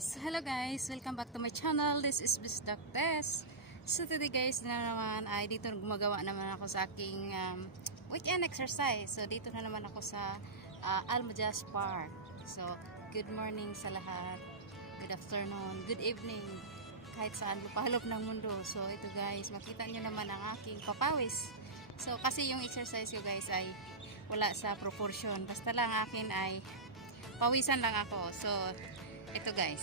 So, hello guys, welcome back to my channel. This is Miss Doc Tess. So today guys na naman ay dito gumagawa naman ako sa aking weekend exercise. So dito na naman ako sa Almajas Park. So good morning sa lahat, good afternoon, good evening, kahit saan lupahalop ng mundo. So ito guys, makita nyo naman ang aking papawis. So kasi yung exercise ko guys ay wala sa proportion, basta lang akin ay pawisan lang ako. So ito guys.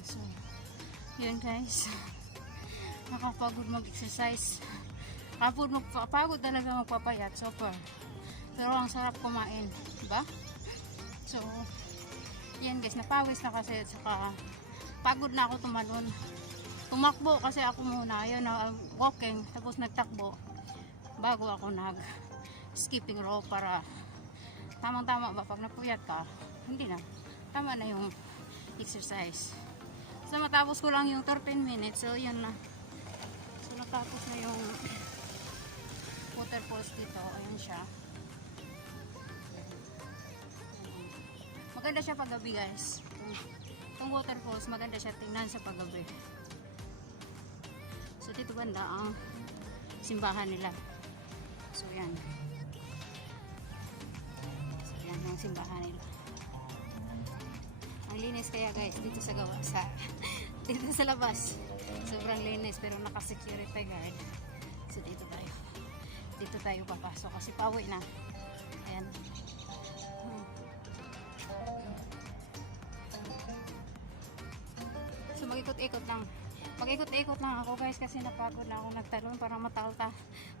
So, yun guys. Nakapagod mag-exercise. Kapagod talaga magpapayat. Super. Pero ang sarap kumain. Diba? So, yan guys. Napawis na kasi. At saka, pagod na ako tumalon. Tumakbo kasi ako muna. Yun, walking. Tapos nagtakbo. Bago ako skipping rope para tamang-tama ba pag napuyat ka. Hindi na. Tama na yung exercise. So matapos ko lang yung 13 minutes. So yun na. So natapos na yung waterfalls dito. Ayan siya. Maganda siya paggabi guys. Itong waterfalls maganda siya tingnan sa paggabi. So dito banda ang simbahan nila. So yan. So yan ang simbahan nila. Ang linis kaya guys dito sa gawa sa dito sa labas. Sobrang linis pero naka-security guard. So dito tayo. Dito tayo papasok kasi pauwi na. Ayan. So mag-ikot-ikot lang. Mag-ikot-ikot lang ako guys kasi napagod na ako nagtalon para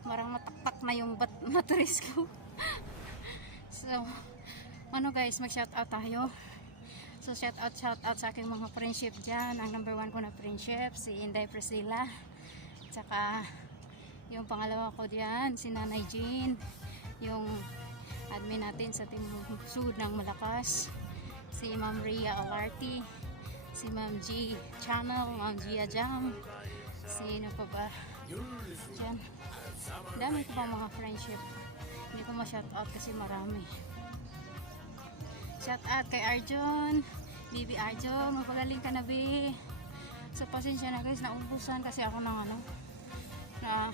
marang mataktak na yung matris ko. So ano guys, mag-shout out tayo. So shout out sa aking mga friendship dyan. Ang number 1 ko na friendship si Inday Priscilla. Tsaka yung pangalawa ko dyan si Nanay Jean, yung admin natin sa Team Sud ng Malakas, si Ma'am Rhea Alarti, si Ma'am G Channel, Ma'am Gia Jam, sino pa ba dyan, dami ko pang mga friendship, hindi ko ma-shout out kasi marami. Shout out kay Arjun, Bibi Arjun, magpagaling ka na bi. So pasensya na guys, naubusan kasi ako ng ano na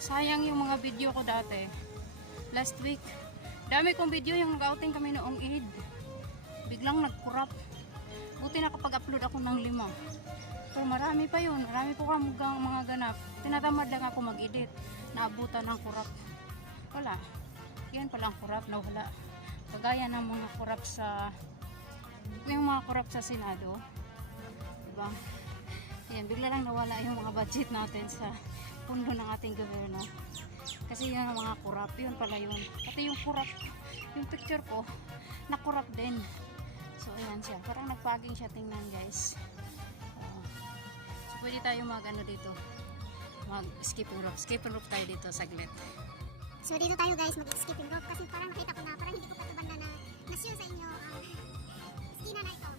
sayang yung mga video ko dati. Last week dami kong video yung nag-outing kami noong Eid, biglang nag-corrupt. Buti nakapag-upload ako ng 5, pero marami pa yun, marami po kang mga ganap. Tinatamad lang ako mag-edit, naabutan ng corrupt. Wala, yan palang corrupt na wala. Kagaya ng mga corrupt sa Senado, diba? Yan, bigla lang nawala yung mga budget natin sa pundo ng ating gobyerno kasi yun ang mga corrupt, yun pala yun. Pati yung corrupt, yung picture ko na corrupt din. So ayan siya, parang nagpaging siya tingnan guys. So pwede tayo mag-ano dito, mag skipping rope tayo dito saglit. So dito tayo guys mag-skipping rope kasi parang nakita ko na, parang hindi ko pa ito banda na share sa inyo ang stina na ito.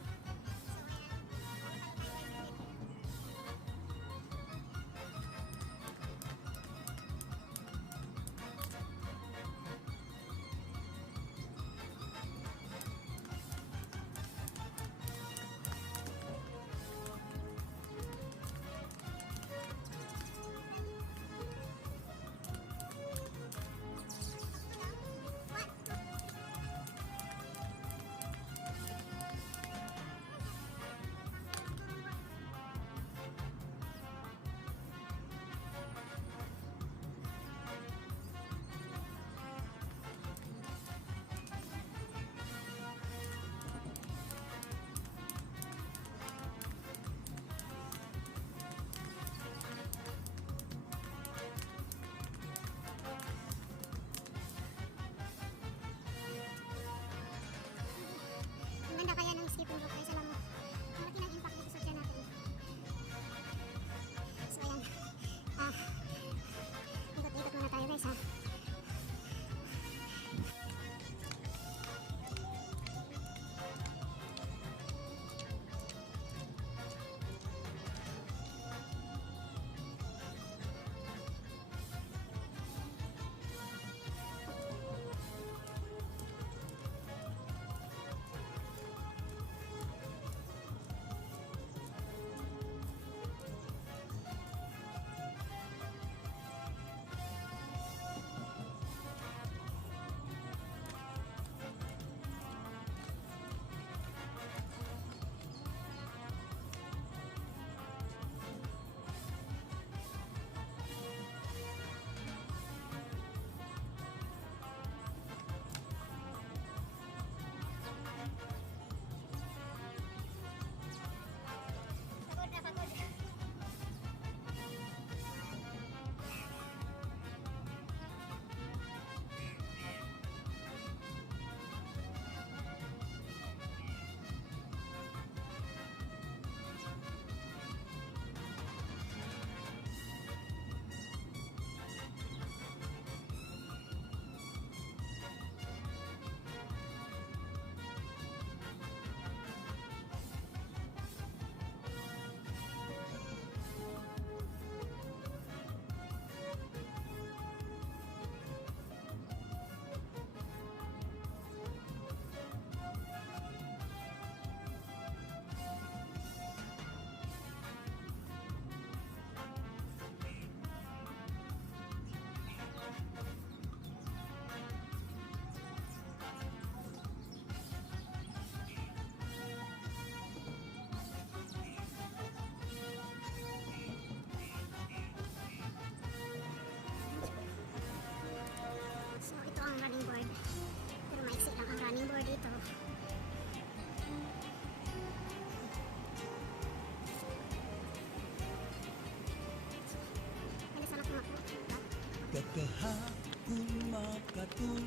Kakahapon makatul,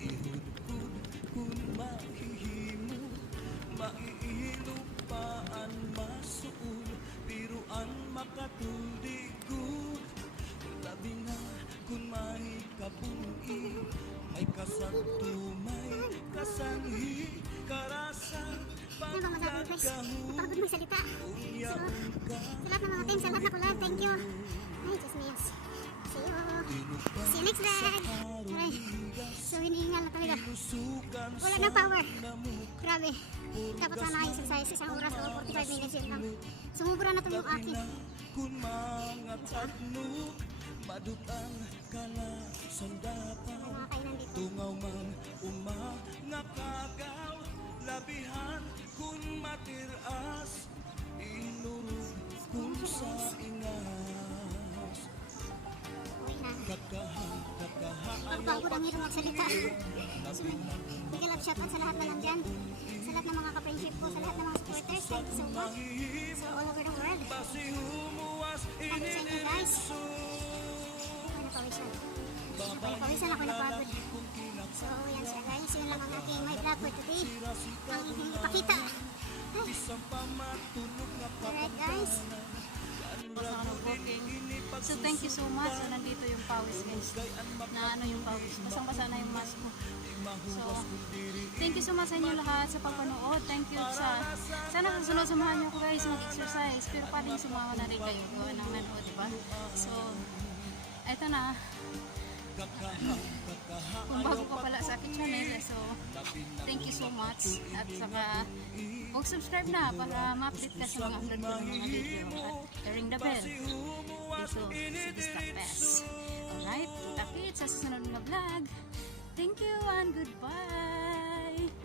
ihudhud kun mahihimo, maiilupaan masuul, piruan makatuldigud. Labi na kun may kabungi, may kasanto, may kasanhi, karasa, Ano ba masabi guys? pagkagahu, Napakagod magsalita. So, sa lahat ng mga team, sa lahat na kulab, thank you. Ay, Diyos mío. See you next vlog. Aray. So, hinihingal na talaga. Wala na power. Grabe. Dapat sana exercise isang oras o 45 minutes yun lang. Sumubra na to yung aking. kun mga tadnuk, madutang kala sandapa, May mga kainan dito. tungaw man nga kagaw, labihan kun matiras, inurog kun sa ingas. Uwi na. Kakaha Ang pagod ang hirap magsalita. So, nag-love shoutout sa lahat na nandyan. Sa lahat ng mga ka-friendship ko, sa lahat ng mga supporters. Thank you so much. So, all over the world. Thank you sa inyo guys. Ano pawisan? Napawisan ako napagod. So, yan siya guys. Yun lang ang aking my vlog for today. Ang ipakita. Ay. Alright guys. Basta ako working. So thank you so much. So nandito yung pawis guys. Na ano yung pawis. Basang-basa na yung mask ko. So thank you so much sa inyo lahat sa pagpanood. Thank you sa sana susunod samahan niyo ako guys mag-exercise. Pero pwedeng sumama na rin kayo. Gawa ng nanood, diba? So eto na. Kung bago ka pala sa aking channel, so thank you so much. At saka huwag subscribe na para ma-update ka sa mga upload ko ng mga video. At ring the bell. Dito, si Bistaktes. Alright, kita-kits sa susunod na vlog. Thank you and goodbye!